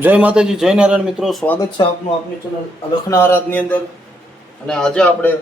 જય માતાજી, જય નારાયણ મિત્રો, સ્વાગત છે આપનું આપની ચેનલ અલખના આરાધની અંદર. અને આજે આપણે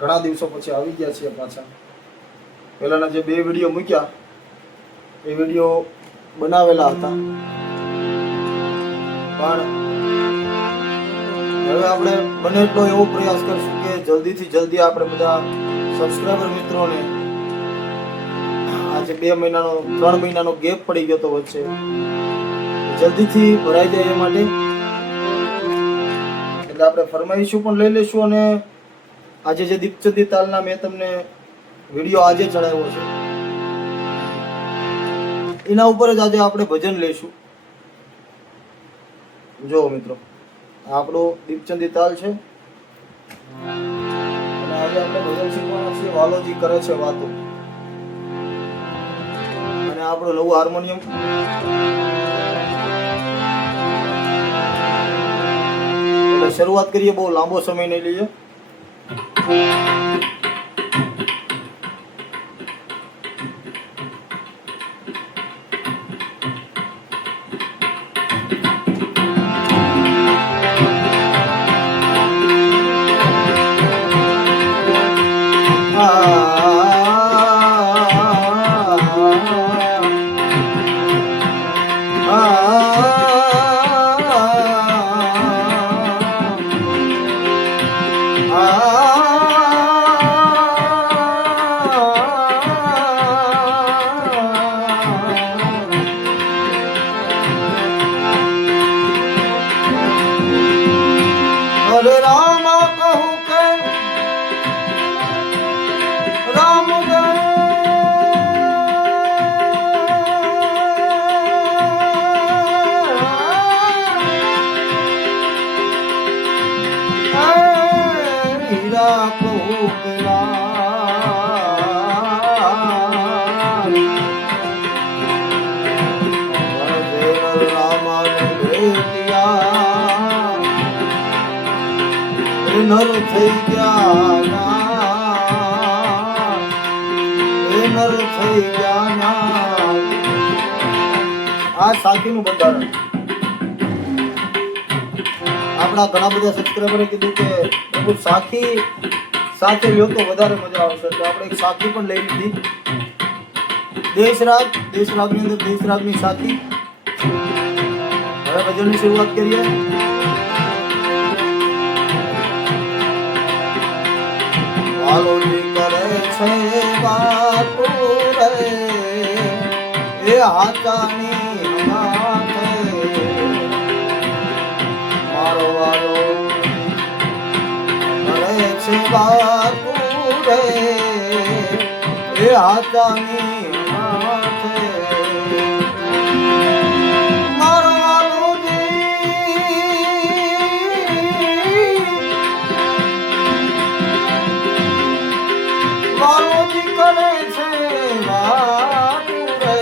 ઘણા દિવસો પછી આવી ગયા છીએ પાછા. પહેલાના જે 2 વિડીયો મૂક્યા એ વિડીયો બનાવેલા હતા, પણ હવે આપણે બને એટલો એવો પ્રયાસ કરશું કે જલ્દીથી જલ્દી આપણે બધા સબસ્ક્રાઈબર મિત્રોને, આજે 2 મહિનાનો 3 મહિનાનો ગેપ પડી ગયો તો વચ્ચે, જલ્દીથી ભરાઈ જાય એ માટે એટલે આપણે ફરમાઈશું પણ લઈ લઈશું. અને આજે જે દીપચંદી તાલના મેં તમને વિડીયો આજે ચડાવ્યો છે એના ઉપર જ આજે આપણે ભજન લઈશું. જો મિત્રો, આપણો દીપચંદી તાલ છે અને આજે આપણે ભજન શીખવાના છીએ. વાલોજી કરે છે વાતો, અને આપણું નવું હાર્મોનિયમ. શરૂઆત કરીએ, બહુ લાંબો સમય નહીં લઈએ. હરે રામ કહું કે રામ હીરા કહું કે નર થઈ ગયા, નર થઈ ગયા. આ સાખીનું બંધારણ. આપણા ઘણા બધા સબસ્ક્રાઈબરે કીધું કે એવું સાખી સાથે લ્યો તો વધારે મજા આવશે, એટલે આપણે એક સાખી પણ લઈ લીધી. દેશરાગની અંદર દેશરાગની સાખી. હવે ભજનની શરૂઆત કરીએ. વાલોજી કરે છે વાતો રે એ હાથાની માથે, મારો વાલો કરે છે વાતો રે એ હાથાની માથે. વાલોજી કરે છે વાતો રે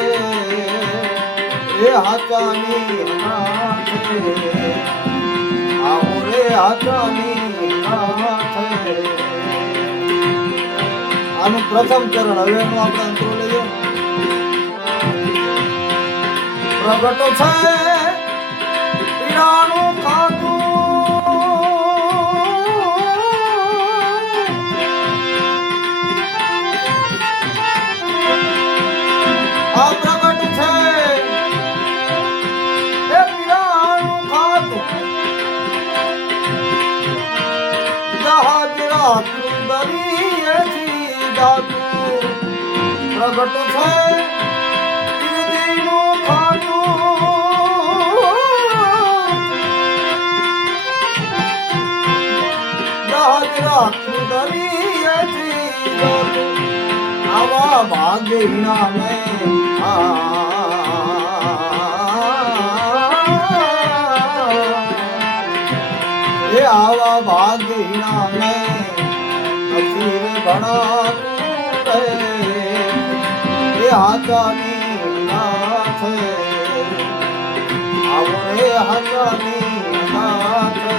એ હાથાની માથે, આવો રે હાથાની માથે. આનું પ્રથમ ચરણ. હવે એનું આપણે અંતરો લઈએ. પ્રગટ છે પીડાનું ખાતું, પ્રગટ છે પીડીનું ખાતું, જહાજ રાખું દરિયેથી જાતું. આવા ભાગ્યહીના મેં એ આવા ભાગ્યહીના મેં નથી રે ભણાતું રે એ હાથાની નાથે, આવો રે હાથાની નાથે.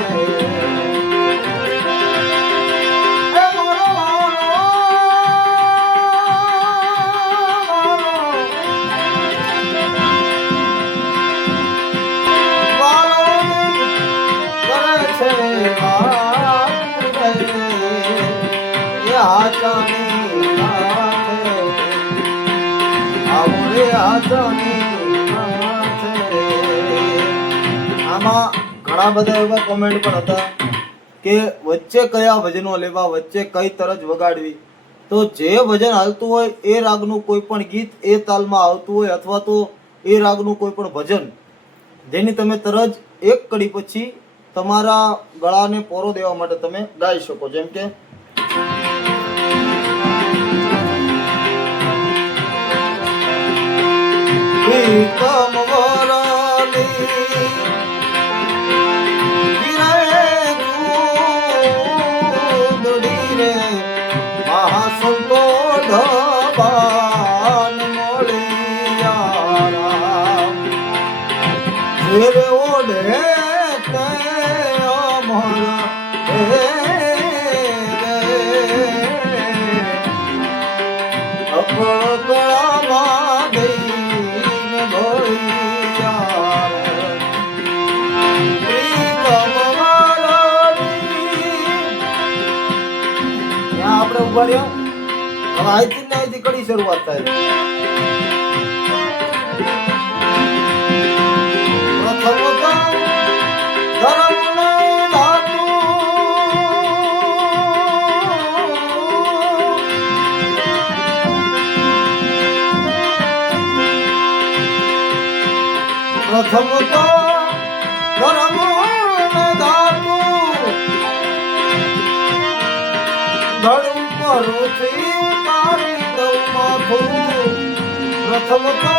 આચાની નાથે, આવો રે આચાની નાથે. આમાં ઘણા બધા એવા કોમેન્ટ પણ હતા કે વચ્ચે કયા ભજનો લેવા, વચ્ચે કઈ તરજ વગાડવી. તો જે ભજન હાલતું હોય એ રાગનું કોઈ પણ ગીત એ તાલમાં આવતું હોય, અથવા તો એ રાગનું કોઈ પણ ભજન જેની તમે તરજ એક કડી પછી તમારા ગળાને પોરો દેવા માટે તમે ગાઈ શકો. જેમ કે પ્રીતમ વરાલી ગિરે દૂધડી રે મહાસંતો ઢબાન મોળિયારા ઘેરે ઓઢે તે અમર અપકળામાં ગઈને ભળિયાર પ્રીતમ વાલાની. ત્યાં આપણે ઉભા રહ્યા. હવે અહીંથી ને અહીંથી કડી શરૂઆત થાય. પ્રથમ તો ધર્મ ધાતુ ધડ ઉપરથી ઉતારી દઉં માથું. પ્રથમ તો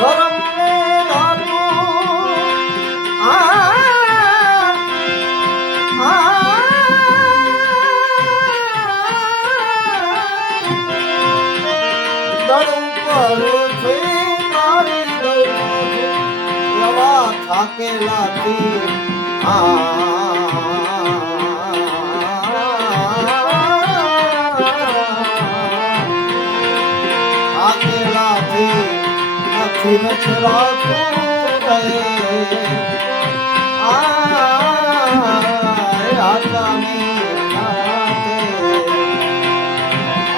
ધર્મ ધાતુ ધડ ઉપરથી ઉતારી દઉં એવા થાકેલાથી થાકેલાથી નથી નચરાતું રે આચાની નાથે,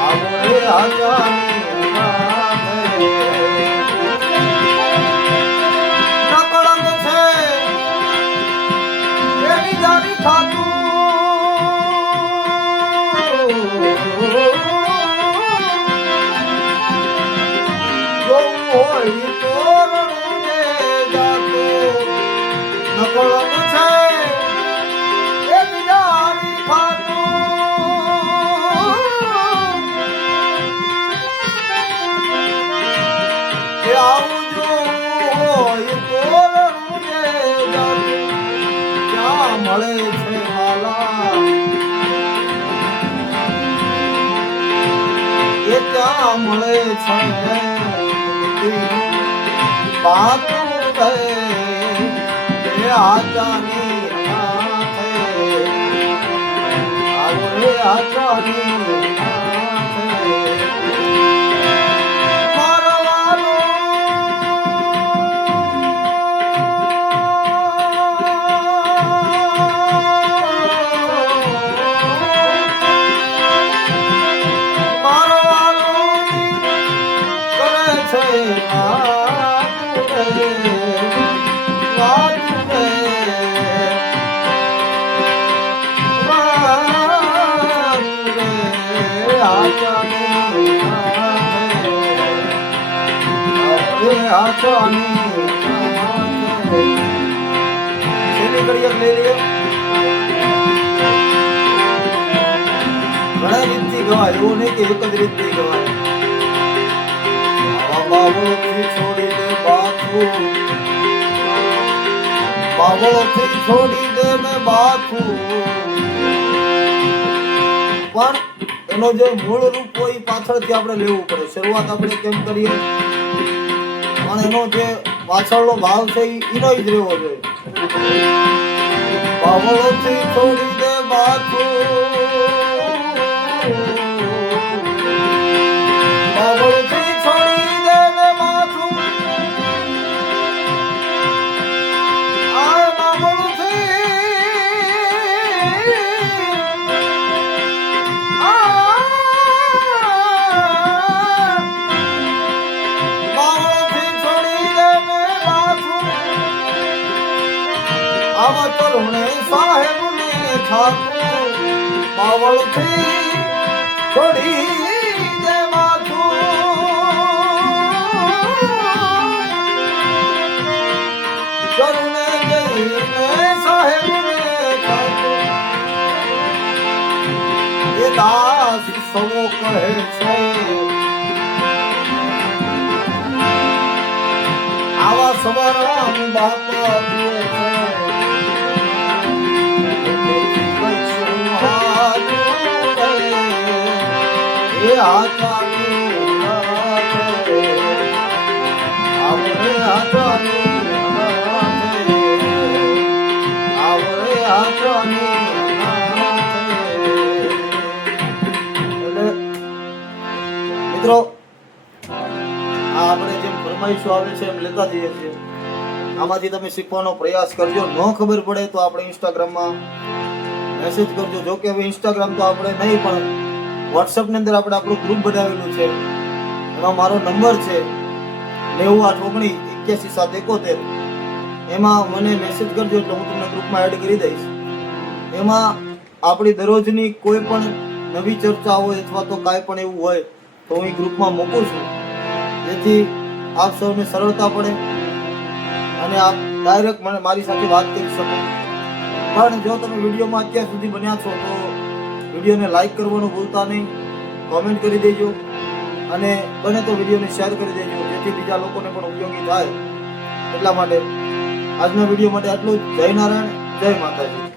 આવો રે આચાની નાથે. મળે છે વાલા એ ત્યાં મળે છે બાતું કહે એ આચાની નાથે, આવો રે આચાની નાથે. છેલ્લી ઘડી લઈ લ્યો. ઘણા રીતથી ગવાય, એવું નહીં કે એક જ રીતથી ગવાય. બાવળથી છોડી દે બાથું, બાવળથી છોડી દે ને બાથું. પણ એનો જે મૂળ રૂપ હોય પાછળથી આપણે લેવું પડે. શરૂઆત આપણે કેમ કરીએ પણ એનો જે પાછળનો ભાવ છે એનો જ રહેવો જોઈએ. બાવળથી છોડી દે બાથું, બાવળથી છોડી દે ને માથું. આ બાવળથી આવા તરુણે સાહેબને છાતું બાવળથી છોડી દે માથું તરુણે જઈને સાહેબને છાતું એ દાસ સવો કહે છે આવા સવારામ બાપા જુએ છે એ આચાની નાથે આવરે આચાની નાથે આવરે આચાની નાથે મિત્રો આ આપણે જેમ ફરમાઈશો આવે છે એમ લેતા જઈએ છીએ આમાંથી તમે શીખવાનો પ્રયાસ કરજો ન ખબર પડે તો આપણે ઇન્સ્ટાગ્રામમાં મેસેજ કરજો જો કે હવે ઇન્સ્ટાગ્રામ તો આપણે નહીં પણ WhatsApp ની અંદર આપણે આપણું ગ્રુપ બનાવેલું છે એમાં મારો નંબર છે 98198171 એમાં મને મેસેજ કરજો એટલે હું તમને ગ્રુપમાં એડ કરી દઈશ એમાં આપણી દરરોજની કોઈ પણ નવી ચર્ચા હોય અથવા તો કાંઈ પણ એવું હોય તો હું એ ગ્રુપમાં મૂકું છું જેથી આપ સૌને સરળતા પડે અને આપ ડાયરેક્ટ મને મારી સાથે વાત કરી શકો પણ જો તમે વિડીયોમાં અત્યાર સુધી બન્યા છો તો વિડીયોને લાઈક કરવાનું ભૂલતા નહીં કોમેન્ટ કરી દેજો અને બને તો વિડીયોને શેર કરી દેજો જેથી બીજા લોકોને પણ ઉપયોગી થાય એટલા માટે આજના વિડીયો માટે આટલું જ જય નારાયણ જય માતાજી